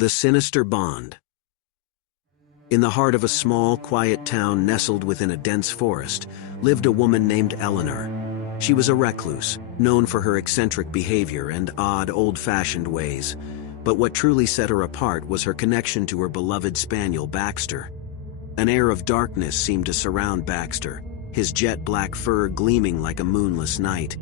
The Sinister Bond. In the heart of a small, quiet town nestled within a dense forest, lived a woman named Eleanor. She was a recluse, known for her eccentric behavior and odd, old-fashioned ways. But what truly set her apart was her connection to her beloved spaniel, Baxter. An air of darkness seemed to surround Baxter, his jet-black fur gleaming like a moonless night.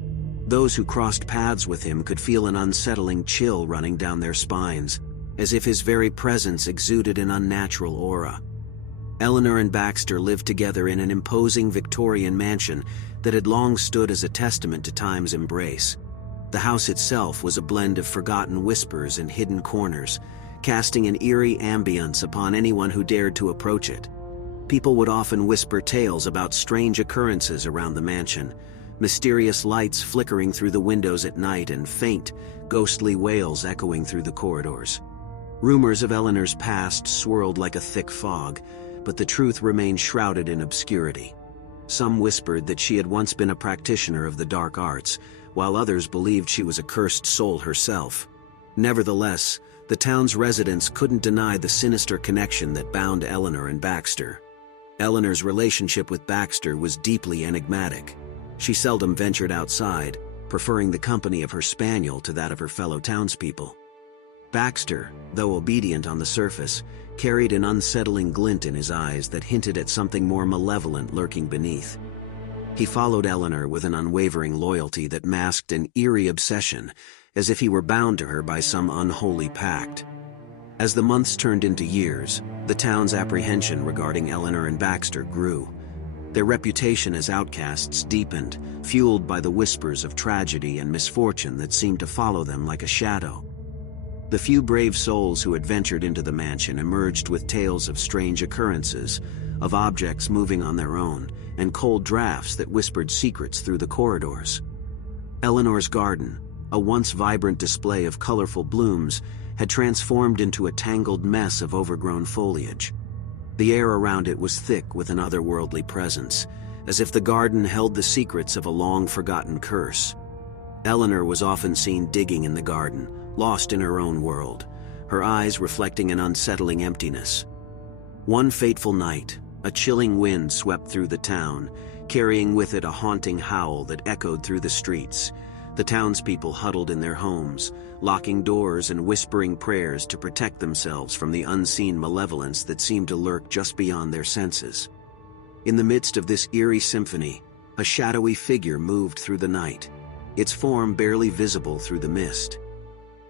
Those who crossed paths with him could feel an unsettling chill running down their spines, as if his very presence exuded an unnatural aura. Eleanor and Baxter lived together in an imposing Victorian mansion that had long stood as a testament to time's embrace. The house itself was a blend of forgotten whispers and hidden corners, casting an eerie ambience upon anyone who dared to approach it. People would often whisper tales about strange occurrences around the mansion, mysterious lights flickering through the windows at night and faint, ghostly wails echoing through the corridors. Rumors of Eleanor's past swirled like a thick fog, but the truth remained shrouded in obscurity. Some whispered that she had once been a practitioner of the dark arts, while others believed she was a cursed soul herself. Nevertheless, the town's residents couldn't deny the sinister connection that bound Eleanor and Baxter. Eleanor's relationship with Baxter was deeply enigmatic. She seldom ventured outside, preferring the company of her spaniel to that of her fellow townspeople. Baxter, though obedient on the surface, carried an unsettling glint in his eyes that hinted at something more malevolent lurking beneath. He followed Eleanor with an unwavering loyalty that masked an eerie obsession, as if he were bound to her by some unholy pact. As the months turned into years, the town's apprehension regarding Eleanor and Baxter grew. Their reputation as outcasts deepened, fueled by the whispers of tragedy and misfortune that seemed to follow them like a shadow. The few brave souls who had ventured into the mansion emerged with tales of strange occurrences, of objects moving on their own, and cold drafts that whispered secrets through the corridors. Eleanor's garden, a once vibrant display of colorful blooms, had transformed into a tangled mess of overgrown foliage. The air around it was thick with an otherworldly presence, as if the garden held the secrets of a long-forgotten curse. Eleanor was often seen digging in the garden, lost in her own world, her eyes reflecting an unsettling emptiness. One fateful night, a chilling wind swept through the town, carrying with it a haunting howl that echoed through the streets. The townspeople huddled in their homes, locking doors and whispering prayers to protect themselves from the unseen malevolence that seemed to lurk just beyond their senses. In the midst of this eerie symphony, a shadowy figure moved through the night, its form barely visible through the mist.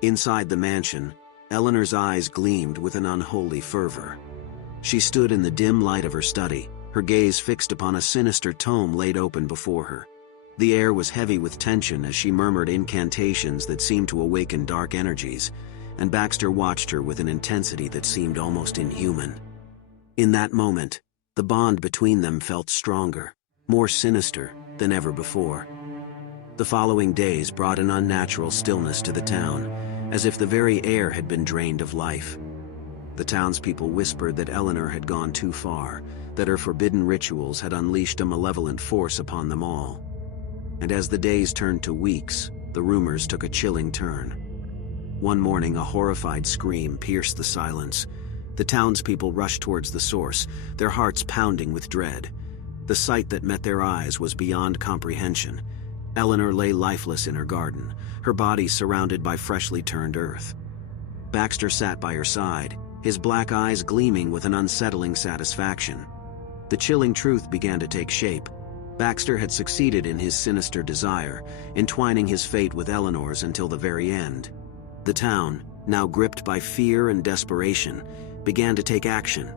Inside the mansion, Eleanor's eyes gleamed with an unholy fervor. She stood in the dim light of her study, her gaze fixed upon a sinister tome laid open before her. The air was heavy with tension as she murmured incantations that seemed to awaken dark energies, and Baxter watched her with an intensity that seemed almost inhuman. In that moment, the bond between them felt stronger, more sinister than ever before. The following days brought an unnatural stillness to the town, as if the very air had been drained of life. The townspeople whispered that Eleanor had gone too far, that her forbidden rituals had unleashed a malevolent force upon them all. And as the days turned to weeks, the rumors took a chilling turn. One morning, a horrified scream pierced the silence. The townspeople rushed towards the source, their hearts pounding with dread. The sight that met their eyes was beyond comprehension. Eleanor lay lifeless in her garden, her body surrounded by freshly turned earth. Baxter sat by her side, his black eyes gleaming with an unsettling satisfaction. The chilling truth began to take shape. Baxter had succeeded in his sinister desire, entwining his fate with Eleanor's until the very end. The town, now gripped by fear and desperation, began to take action.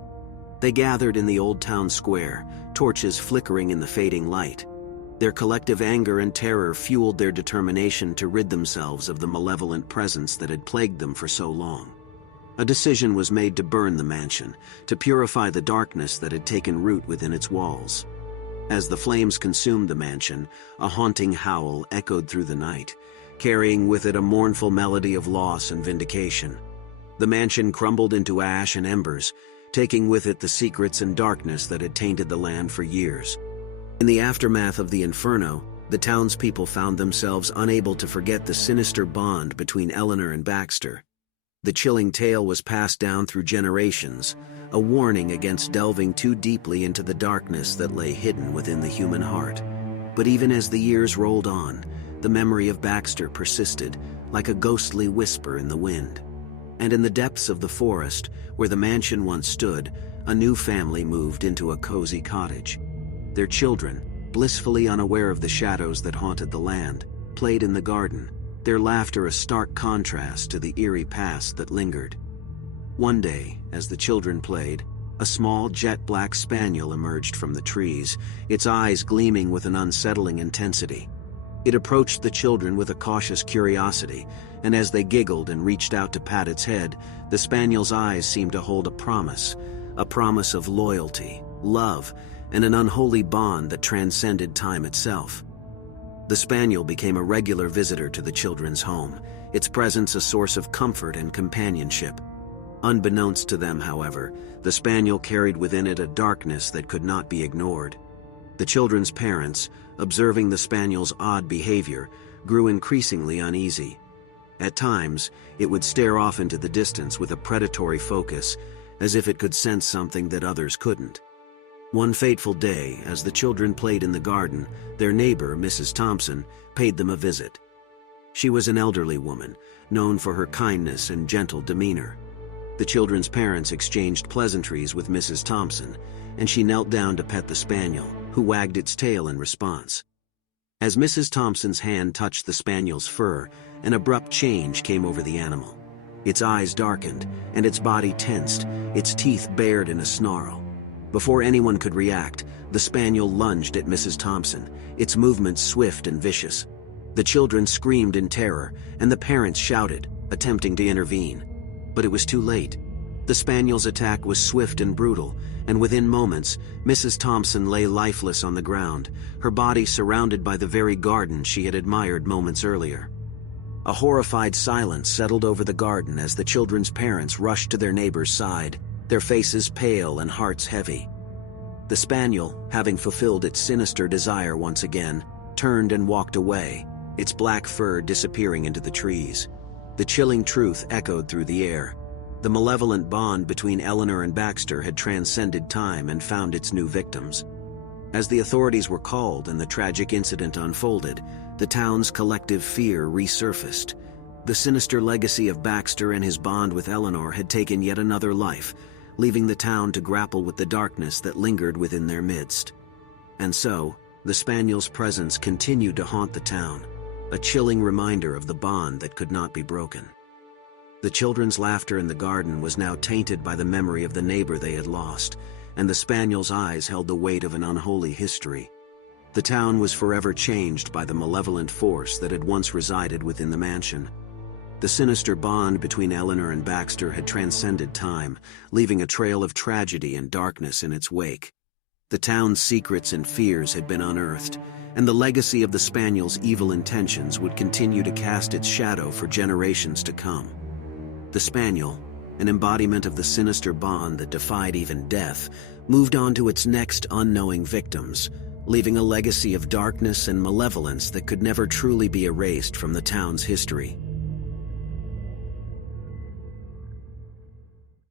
They gathered in the old town square, torches flickering in the fading light. Their collective anger and terror fueled their determination to rid themselves of the malevolent presence that had plagued them for so long. A decision was made to burn the mansion, to purify the darkness that had taken root within its walls. As the flames consumed the mansion, a haunting howl echoed through the night, carrying with it a mournful melody of loss and vindication. The mansion crumbled into ash and embers, taking with it the secrets and darkness that had tainted the land for years. In the aftermath of the inferno, the townspeople found themselves unable to forget the sinister bond between Eleanor and Baxter. The chilling tale was passed down through generations, a warning against delving too deeply into the darkness that lay hidden within the human heart. But even as the years rolled on, the memory of Baxter persisted, like a ghostly whisper in the wind. And in the depths of the forest, where the mansion once stood, a new family moved into a cozy cottage. Their children, blissfully unaware of the shadows that haunted the land, played in the garden, their laughter a stark contrast to the eerie past that lingered. One day, as the children played, a small jet-black spaniel emerged from the trees, its eyes gleaming with an unsettling intensity. It approached the children with a cautious curiosity, and as they giggled and reached out to pat its head, the spaniel's eyes seemed to hold a promise of loyalty, love, and an unholy bond that transcended time itself. The spaniel became a regular visitor to the children's home, its presence a source of comfort and companionship. Unbeknownst to them, however, the spaniel carried within it a darkness that could not be ignored. The children's parents, observing the spaniel's odd behavior, grew increasingly uneasy. At times, it would stare off into the distance with a predatory focus, as if it could sense something that others couldn't. One fateful day, as the children played in the garden, their neighbor, Mrs. Thompson, paid them a visit. She was an elderly woman, known for her kindness and gentle demeanor. The children's parents exchanged pleasantries with Mrs. Thompson, and she knelt down to pet the spaniel, who wagged its tail in response. As Mrs. Thompson's hand touched the spaniel's fur, an abrupt change came over the animal. Its eyes darkened, and its body tensed, its teeth bared in a snarl. Before anyone could react, the spaniel lunged at Mrs. Thompson, its movements swift and vicious. The children screamed in terror, and the parents shouted, attempting to intervene. But it was too late. The spaniel's attack was swift and brutal, and within moments, Mrs. Thompson lay lifeless on the ground, her body surrounded by the very garden she had admired moments earlier. A horrified silence settled over the garden as the children's parents rushed to their neighbor's side, their faces pale and hearts heavy. The spaniel, having fulfilled its sinister desire once again, turned and walked away, its black fur disappearing into the trees. The chilling truth echoed through the air. The malevolent bond between Eleanor and Baxter had transcended time and found its new victims. As the authorities were called and the tragic incident unfolded, the town's collective fear resurfaced. The sinister legacy of Baxter and his bond with Eleanor had taken yet another life, leaving the town to grapple with the darkness that lingered within their midst. And so, the spaniel's presence continued to haunt the town, a chilling reminder of the bond that could not be broken. The children's laughter in the garden was now tainted by the memory of the neighbor they had lost, and the spaniel's eyes held the weight of an unholy history. The town was forever changed by the malevolent force that had once resided within the mansion. The sinister bond between Eleanor and Baxter had transcended time, leaving a trail of tragedy and darkness in its wake. The town's secrets and fears had been unearthed, and the legacy of the spaniel's evil intentions would continue to cast its shadow for generations to come. The spaniel, an embodiment of the sinister bond that defied even death, moved on to its next unknowing victims, leaving a legacy of darkness and malevolence that could never truly be erased from the town's history.